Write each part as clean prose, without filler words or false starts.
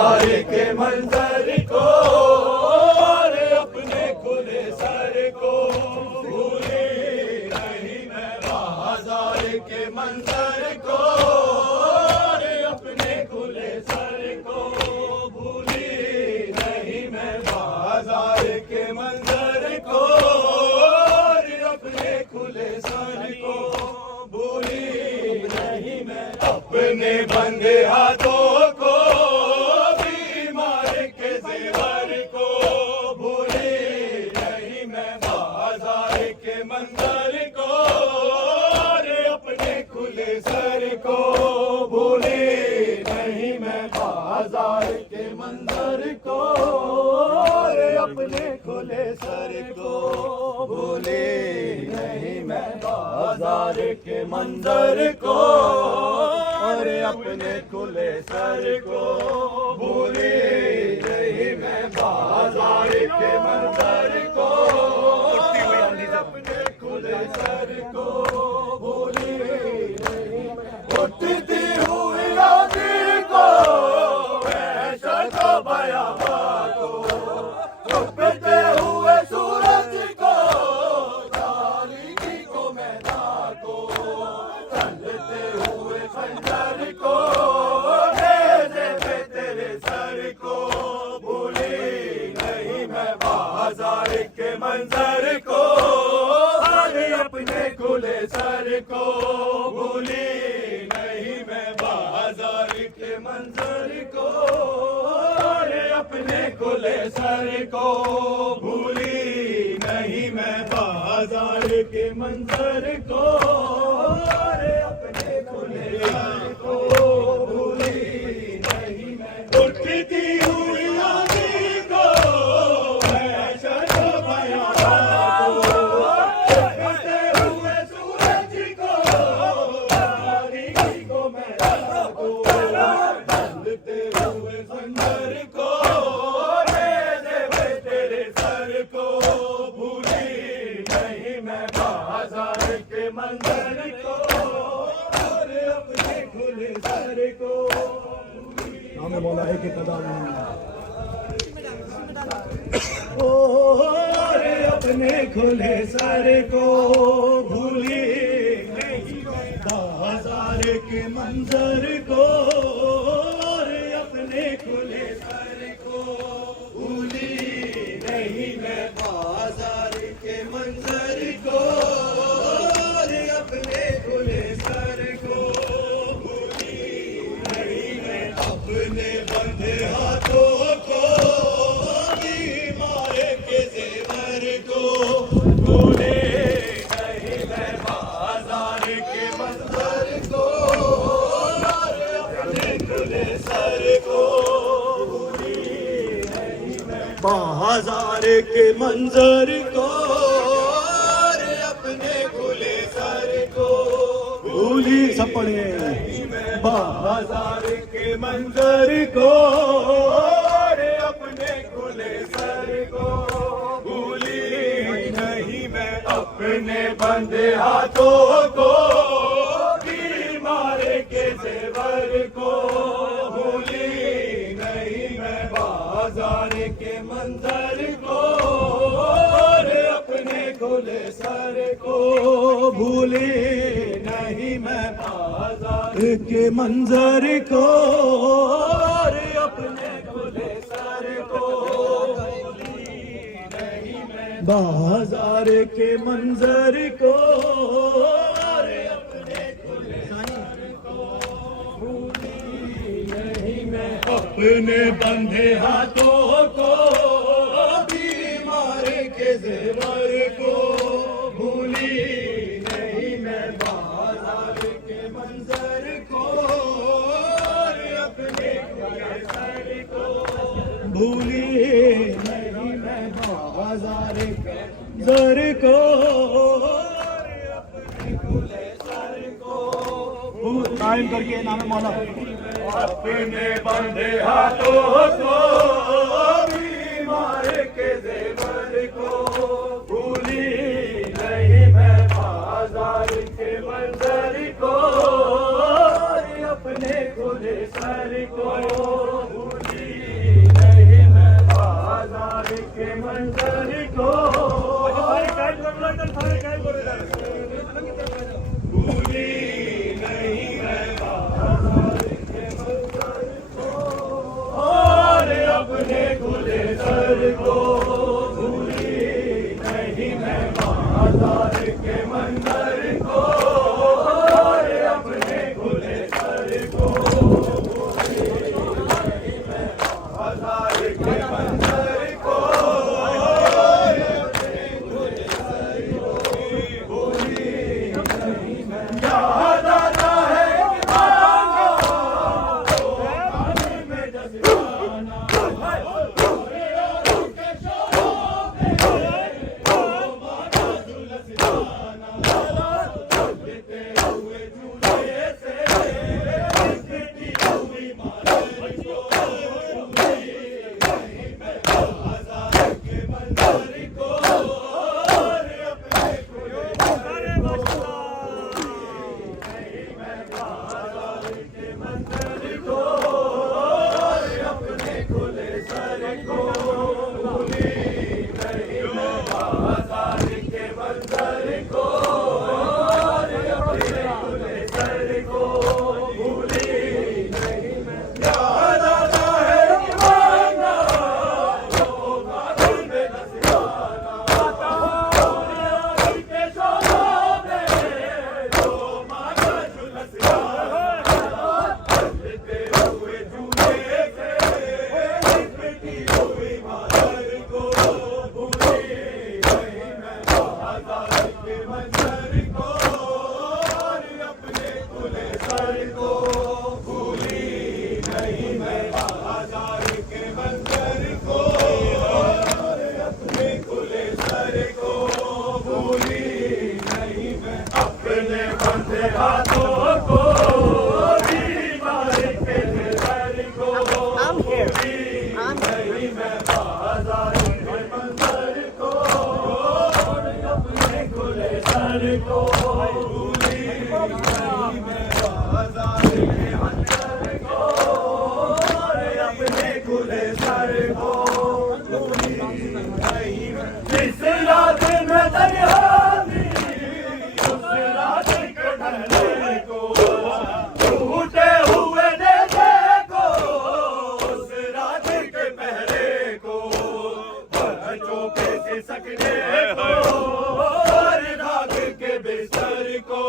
के मंजर को और अपने खुले सर को भूले नहीं मैं बाजार के मंजर को और अपने खुले सर को भूले नहीं मैं बाजार के मंजर को और अपने खुले सर को भूले नहीं मैं अपने बंदे हाथों को मंजर को और अपने खुले सर को भूले नहीं मैं बाजार के मंजर को और अपने खुले सर को भूले नहीं मैं बाजार के मंजर को और अपने खुले सर को भूले नहीं मैं बाजार के मंजर को अपने खुले सर को भूले उठती हुई आंधी को ऐसा तो बयाबा को उठते हुए सूरज को तारीकी को मैदान को चलते हुए खंजर को भेजे पे तेरे सर को भूले नहीं मैं बाजार के मंजर को अपने खुले सर को भूली नहीं मैं बाजार के मंजर को और अपने खुले सर को भूली नहीं मैं बाजार के मंजर को और अपने खुले सर को भूली नहीं मैं उठती हुई आंधी को ऐसा तो खंजर को भेजे तेरे सर को भूली नहीं मैं बाजार के मंजर को और अपने खुले सर को हमें मौला है कि कदम और अपने खुले सर को भूली नहीं बाजार के मंजर को खुले सर को भूली नहीं मैं बाजार के मंजर को और अपने खुले सर को भूली नहीं मैं अपने बंधे हाथों को बीमार के जेवर को भूले नहीं मैं बाजार के मंजर को और अपने खुले सर को बाजार के मंजर को और अपने खुले सर को भूली सपने बाजार के मंजर को और अपने खुले सर को भूली नहीं मैं अपने बंदे हाथों को बीमार के जेवर को भूली नहीं मैं बाजार के मंजर को और अपने खुले सर को भूले नहीं मैं बाजार के मंजर को और अपने खुले सर को भूली नहीं मैं बाजार के मंजर को और अपने खुले सर को भूली नहीं मैं अपने बंधे हाथों को बीमार के जेवर को भूली नहीं मैं बाजार के मंजर को और अपने खुले सर को भूली नहीं मैं बाजार के मंजर को और अपने खुले सर को कायम करके नाम मौला अपने बंधे हाथों को बीमार के जेवर को भूली नहीं मैं बाजार के मंजर को अपने खुले सर को भूली मंजर को भूली नहीं मैं बाजार के मंजर को अपने खुले सर को भूली नहीं मैं बाजार के मंजर को अपने खुले सर को भूली नहीं मैं याद आता है कि मांगो तो पानी में जसवाना जिस रात में दरियानी उस रात के ढलने को टूटे हुए देखो उस रात के पहरे को बच्चों के सिसकने को और रात के बिस्तर को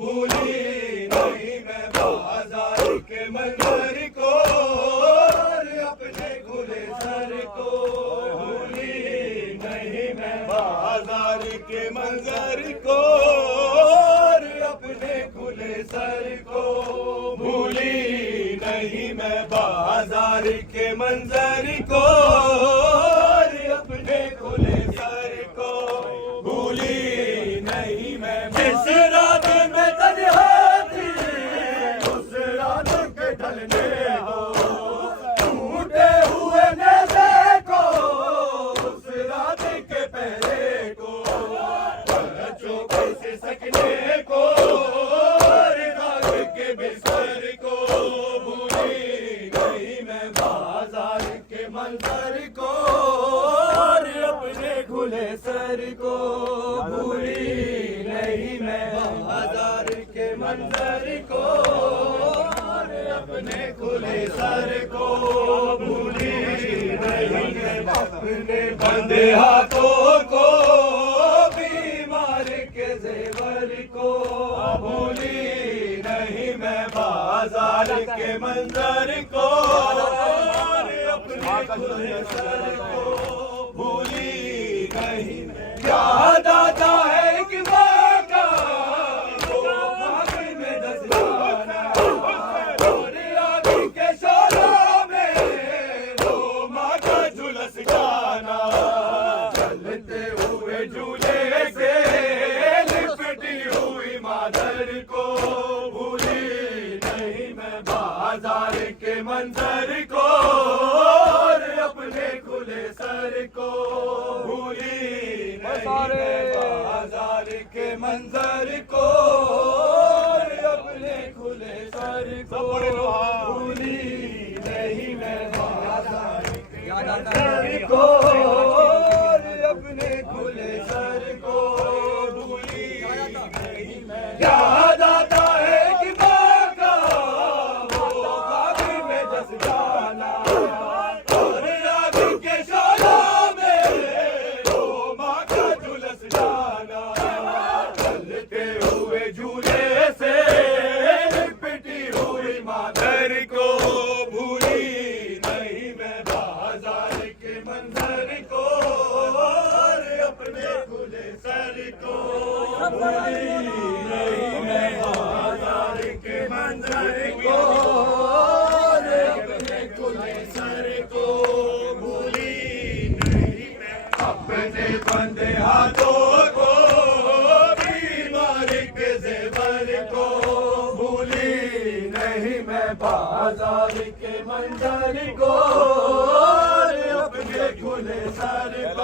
भूली नहीं मैं बाजार के मंजर को और अपने खुले सर को भूली नहीं मैं बाजार के मंजर को और अपने खुले सर को भूली नहीं मैं बाजार के मंजर को और अपने खुले सर को भूली नहीं मैं जिस रात में तन्हा थी उस रात के ढलने को टूटे हुए ने देखो उस रात के पहरे को बच्चों के सिसकने को और रात के बिस्तर को भूली नहीं मैं बाजार के मंजर को और अपने खुले सर को भूली नहीं मैं बाजार के मंजर को और अपने खुले सर को भूली नहीं मैं अपने बंदे हाथों को बीमार के जेवर को भूली नहीं मैं बाजार के मंजर को और अपने खुले सर को भूली नहीं याद आता है कि माँ का वो बाग में दसवाना और आग के शोलों में वो माँ का झुलस गाना चलते हुए झूले से लिपटी हुई मादर को भूली नहीं मैं बाजार के मंजर को और अपने खुले सर को भूली बाजार के मंजर को और अपने खुले सर को भूली नहीं मैं बाजार के मंजर को और अपने खुले सर को भूली नहीं मैं याद आता है कि माँ का वो बाग में दस गाना और आग के शोलों को भूली नहीं मैं, अपने बंदे हाथों को बीमारी के ज़ेवर को भूली नहीं मैं, बाजार के मंजर को अपने खुले सर को